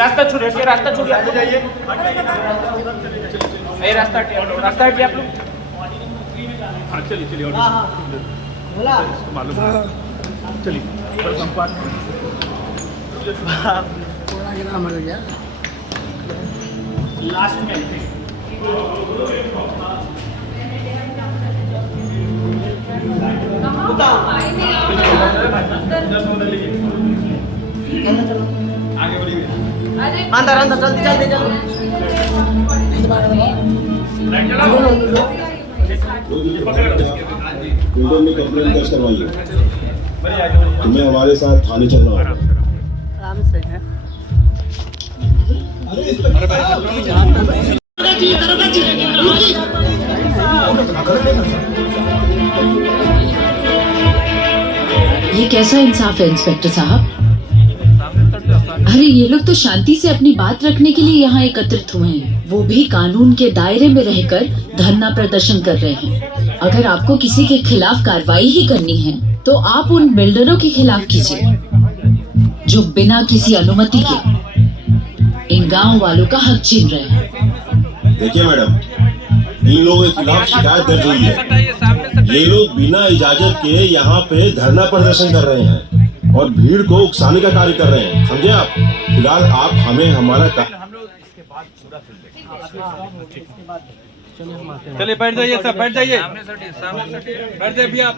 रास्ता छोड़िए, रास्ता छोड़िए, आप जाइए। ये रास्ता हटिए आप लोग। हाँ चलिए मालूम चलिए थोड़ा गिरा मर गया। लास्ट में आगे बढ़िए। अंदर जल्दी बिल्डर ने कंप्लेंट दर्ज करवाई है। तुम्हें हमारे साथ थाने चलना होगा। आराम से है। ये कैसा इंसाफ है इंस्पेक्टर साहब? अरे ये लोग तो शांति से अपनी बात रखने के लिए यहाँ एकत्रित हुए हैं, वो भी कानून के दायरे में रहकर धरना प्रदर्शन कर रहे हैं। अगर आपको किसी के खिलाफ कार्रवाई ही करनी है तो आप उन बिल्डरों के खिलाफ कीजिए जो बिना किसी अनुमति के इन गांव वालों का हक छीन रहे हैं। देखिए मैडम, इन लोगों के खिलाफ शिकायत दर्ज हुई है। ये लोग बिना इजाजत के यहाँ पे धरना प्रदर्शन कर रहे हैं और भीड़ को उकसाने का कार्य कर रहे हैं, समझे आप? फिलहाल आप हमें हमारा चलिए बैठ जाइए सब, बैठ जाइए, बैठ जाइए भी आप।